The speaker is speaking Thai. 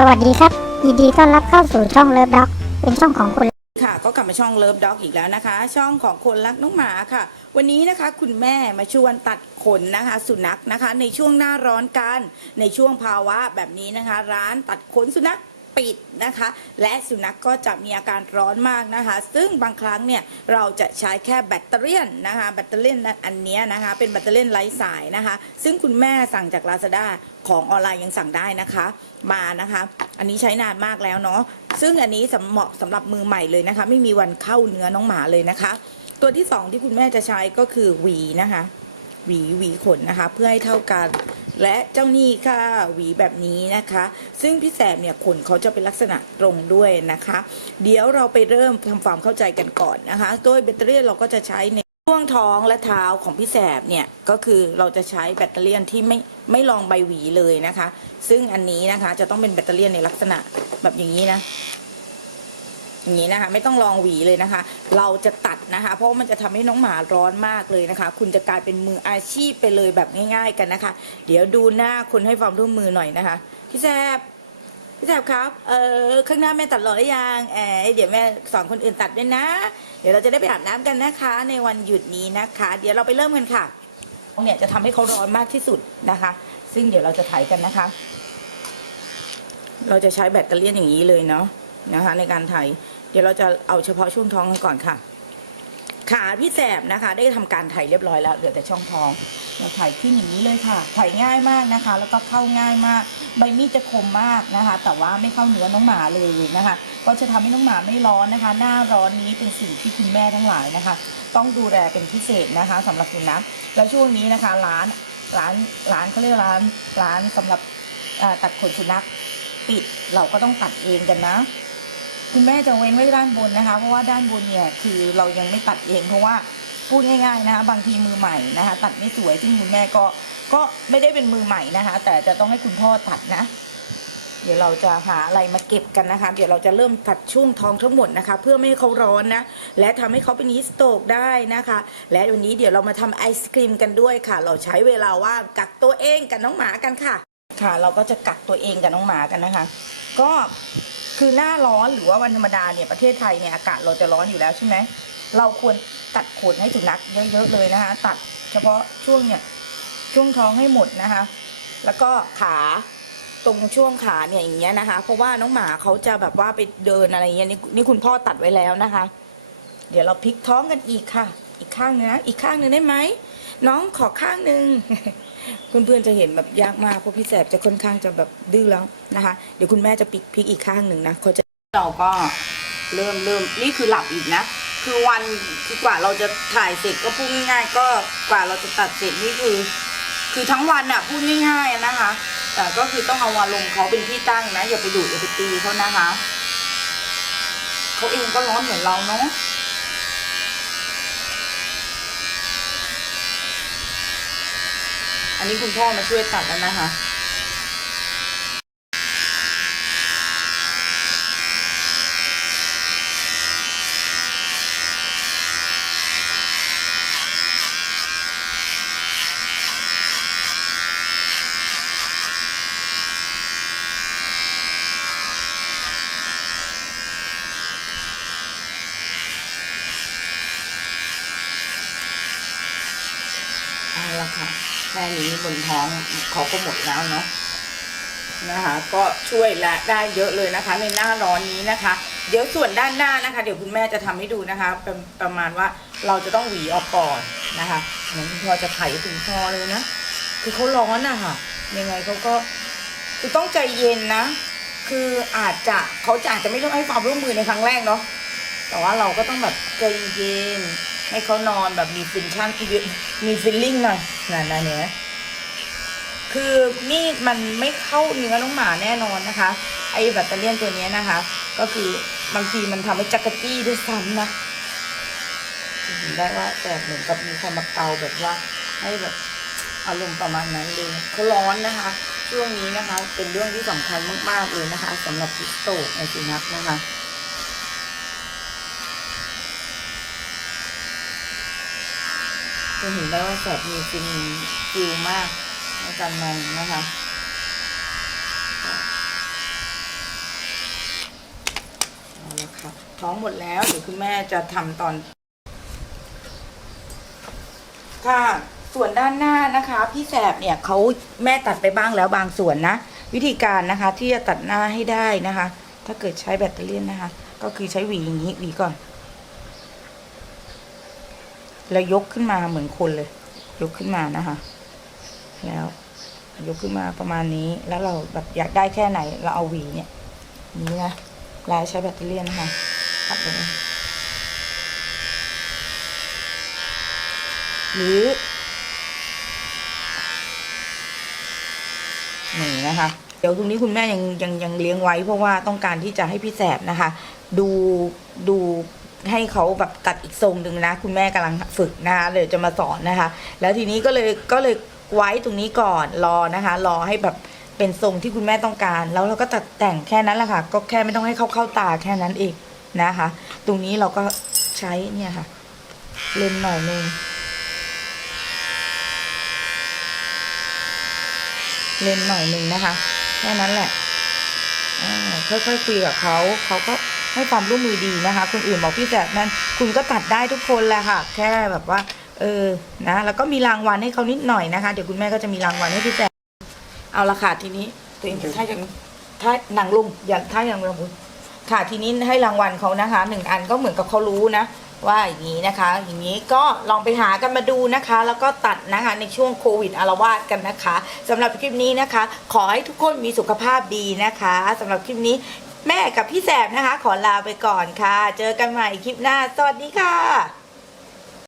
สวัสดีครับยินดีต้อนรับเข้าสู่ช่องเลิฟด็อก เป็นช่องของคุณค่ะ ก็กลับมาช่องเลิฟด็อกอีกแล้วนะคะ ช่องของคนรักน้องหมาค่ะ วันนี้นะคะคุณแม่มาชวนตัดขนนะคะ สุนัขนะคะ ในช่วงหน้าร้อนกันในช่วงภาวะแบบนี้นะคะ ร้านตัดขนสุนัข ปิดนะคะ และสุนัขก็จะมีอาการร้อนมากนะคะ ซึ่งบางครั้งเนี่ยเราจะใช้แค่แบตเตอรี่นะคะ แบตเตอรี่ยนอันนี้นะคะ เป็นแบตเตอรี่ไร้สายนะคะ ซึ่งคุณแม่สั่งจาก Lazada ของออนไลน์ยังสั่งได้นะคะ มานะคะ อันนี้ใช้นานมากแล้วเนาะ ซึ่งอันนี้สเหมาะสำหรับมือใหม่เลยนะคะ ไม่มีวันเข้าเนื้อน้องหมาเลยนะคะ ตัวที่สองที่คุณแม่จะใช้ก็คือหวีนะคะ หวีหวีขนนะคะ เพื่อให้เท่ากัน และเจ้านี่ค่ะหวีแบบนี้นะคะ ซึ่งพี่แสบเนี่ยขนเขาจะเป็นลักษณะตรงด้วยนะคะ เดี๋ยวเราไปเริ่มทำความเข้าใจกันก่อนนะคะโดยแบตเตอรี่เราก็จะใช้ในช่วงท้องและเท้าของพี่แสบเนี่ยก็คือเราจะใช้แบตเตอรี่ที่ไม่ไม่รองใบหวีเลยนะคะ ซึ่งอันนี้นะคะจะต้องเป็นแบตเตอรี่ในลักษณะแบบอย่างนี้นะ อย่างนี้นะคะไม่ต้องลองหวีเลยนะคะ เราจะตัดนะคะ เพราะว่ามันจะทำให้น้องหมาร้อนมากเลยนะคะ คุณจะกลายเป็นมืออาชีพไปเลยแบบง่าย ๆกันนะคะ เดี๋ยวดูหน้าคนให้ความร่วมมือหน่อยนะคะพี่แซบพี่แซบครับเออข้างหน้าแม่ตัดหล่อหรือยังแอบเดี๋ยวแม่สอนคนอื่นตัดด้วยนะ เดี๋ยวเราจะได้ไปอาบน้ำกันนะคะ ในวันหยุดนี้นะคะ เดี๋ยวเราไปเริ่มกันค่ะเนี่ยจะทำให้เขาร้อนมากที่สุดนะคะ ซึ่งเดี๋ยวเราจะไถกันนะคะ เราจะใช้แบตเตอรี่อย่างนี้เลยเนาะ นะคะในการไถเดี๋ยวเราจะเอาเฉพาะช่วงท้องกันก่อนค่ะ ขาพี่แสบนะคะ ได้ทำการไถเรียบร้อยแล้วเหลือแต่ช่องท้องเราไถขึ้นอย่างนี้เลยค่ะไถง่ายมากนะคะ แล้วก็เข้าง่ายมาก ใบมีดจะคมมากนะคะ แต่ว่าไม่เข้าเนื้อน้องหมาเลยนะคะ ก็จะทำให้น้องหมาไม่ร้อนนะคะ หน้าร้อนนี้เป็นสิ่งที่คุณแม่ทั้งหลายนะคะ ต้องดูแลเป็นพิเศษนะคะสำหรับสุนัขแล้วช่วงนี้นะคะร้านร้านร้านเขาเรียกร้านร้านสำหรับตัดขนสุนัขปิดเราก็ต้องตัดเองกันนะ คุณแม่จะเว้นไว้ด้านบนนะคะ เพราะว่าด้านบนเนี่ยคือเรายังไม่ตัดเอง เพราะว่าพูดง่ายๆนะคะบางทีมือใหม่นะคะ ตัดไม่สวยซึ่งคุณแม่ก็ก็ไม่ได้เป็นมือใหม่นะคะ แต่จะต้องให้คุณพ่อตัดนะ เดี๋ยวเราจะหาอะไรมาเก็บกันนะคะ เดี๋ยวเราจะเริ่มตัดช่วงท้องทั้งหมดนะคะ เพื่อไม่ให้เขาร้อนนะ และทำให้เขาเป็นฮิสโตกได้นะคะ และวันนี้เดี๋ยวเรามาทำไอศครีมกันด้วยค่ะ เราใช้เวลาว่างกักตัวเองกับน้องหมากันค่ะ ค่ะ เราก็จะกักตัวเองกับน้องหมากันนะคะ ก็ คือหน้าร้อนหรือว่าวันธรรมดาเนี่ยประเทศไทยเนี่ยอากาศเราจะร้อนอยู่แล้วใช่ไหมเราควรตัดขนให้สุนัขเยอะๆเลยนะคะ ตัดเฉพาะช่วงเนี่ยช่วงท้องให้หมดนะคะ แล้วก็ขาตรงช่วงขาเนี่ยอย่างเงี้ยนะคะ เพราะว่าน้องหมาเขาจะแบบว่าไปเดินอะไรเงี้ยนี่นี่คุณพ่อตัดไว้แล้วนะคะ เดี๋ยวเราพลิกท้องกันอีกค่ะ อีกข้างนึงนะอีกข้างหนึ่งได้ไหม น้องขอข้างหนึ่งเพื่อนๆจะเห็นแบบยากมากเพราะพี่แสบจะค่อนข้างจะแบบดื้อแล้วนะคะ เดี๋ยวคุณแม่จะพลิกพลิกอีกข้างหนึ่งนะเขาจะเราก็เริ่มเริ่มนี่คือหลับอีกนะ คือวันคือกว่าเราจะถ่ายเสร็จก็พูดง่ายๆ ก็กว่าเราจะตัดเสร็จนี่คือ คือทั้งวันอะพูดง่ายๆนะคะแต่ก็คือต้องเอาอารมณ์เขาเป็นที่ตั้งนะอย่าไปดุอย่าไปตีเขานะคะเขาเองก็ร้อนเหมือนเราเนาะ อันนี้คุณพ่อมาช่วยตัดแล้วนะคะ เอาละค่ะ แค่นี้บนท้องเขาก็หมดแล้วเนาะนะคะ ก็ช่วยและได้เยอะเลยนะคะ ในหน้าร้อนนี้นะคะ เดี๋ยวส่วนด้านหน้านะคะ เดี๋ยวคุณแม่จะทำให้ดูนะคะเป็นประมาณว่าเราจะต้องหวีออกก่อนนะคะเหมือนคุณพ่อจะไถถึงคอเลยนะคือเขาร้อนอะค่ะ ยังไงเขาก็คือต้องใจเย็นนะ คืออาจจะเขาจะอาจจะไม่ต้องให้ความร่วมมือในครั้งแรกเนาะแต่ว่าเราก็ต้องแบบใจเย็น ให้เขานอนแบบมีฟินชั่นมีฟิลลิ่งหน่อยนั่นนะเนี่ยคือมีดมันไม่เข้าเนื้อน้องหมาแน่นอนนะคะ ไอ้แบตเตอรี่ตัวนี้นะคะ ก็คือบางทีมันทำให้จักรจี้ด้วยซ้ำนะเห็นได้ว่าแต่เหมือนกับมีความมาเกาแบบว่า ให้แบบอารมณ์ประมาณนั้นเลยเขาร้อนนะคะช่วงนี้นะคะ เป็นเรื่องที่สำคัญมากๆเลยนะคะสำหรับพิสโตในสุนัขนะคะ จะเห็นได้ว่าแสบมีฟินฟิวมากในการมองนะคะเอาละค่ะท้องหมดแล้วเดี๋ยวคุณแม่จะทำตอน ค่ะส่วนด้านหน้านะคะ พี่แสบเนี่ยเขาแม่ตัดไปบ้างแล้วบางส่วนนะ วิธีการนะคะที่จะตัดหน้าให้ได้นะคะ ถ้าเกิดใช้แบตเตอรี่นะคะ ก็คือใช้หวีอย่างนี้หวีก่อน แล้วยกขึ้นมาเหมือนคนเลย ยกขึ้นมานะคะ แล้ว ยกขึ้นมาประมาณนี้ แล้วเราแบบอยากได้แค่ไหน เราเอาหวีเนี่ย นี้นะล้วใช้แบตเตอรี่นะคะตัดไปเลยหรือนี่นะคะ เดี๋ยวตรงนี้คุณแม่ยังยังยังเลี้ยงไว้เพราะว่าต้องการที่จะให้พี่แสบนะคะ ดูดู ให้เขาแบบตัดอีกทรงหนึ่งนะ คุณแม่กำลังฝึกนะคะเดี๋ยวจะมาสอนนะคะ แล้วทีนี้ก็เลยก็เลยไว้ตรงนี้ก่อนรอนะคะ รอให้แบบเป็นทรงที่คุณแม่ต้องการ แล้วเราก็ตัดแต่งแค่นั้นแหละค่ะ ก็แค่ไม่ต้องให้เข้าเข้าตาแค่นั้นเองนะคะ ตรงนี้เราก็ใช้เนี่ยค่ะเล่นหน่อยนึงเล่นหน่อยหนึ่งนะคะ แค่นั้นแหละอ่าค่อยๆคุยกับเขาเขาก็ ให้ความร่วมมือดีนะคะ คนอื่นบอกพี่แสบนั้นคุณก็ตัดได้ทุกคนแหละค่ะ แค่แบบว่า เออนะแล้วก็มีรางวัลให้เขานิดหน่อยนะคะ เดี๋ยวคุณแม่ก็จะมีรางวัลให้พี่แสบเอาละค่ะทีนี้ตัวเองถ้ายังถ้าหนังลุงอย่าถ้ายังลุงค่ะทีนี้ให้รางวัลเขานะคะหนึ่งอันก็เหมือนกับเขารู้นะว่าอย่างนี้นะคะ อย่างนี้ก็ลองไปหากันมาดูนะคะ แล้วก็ตัดนะคะในช่วงโควิดอารวาสกันนะคะสำหรับคลิปนี้นะคะ ขอให้ทุกคนมีสุขภาพดีนะคะสำหรับคลิปนี้ แม่กับพี่แสบนะคะ ขอลาไปก่อนค่ะ เจอกันใหม่คลิปหน้า สวัสดีค่ะ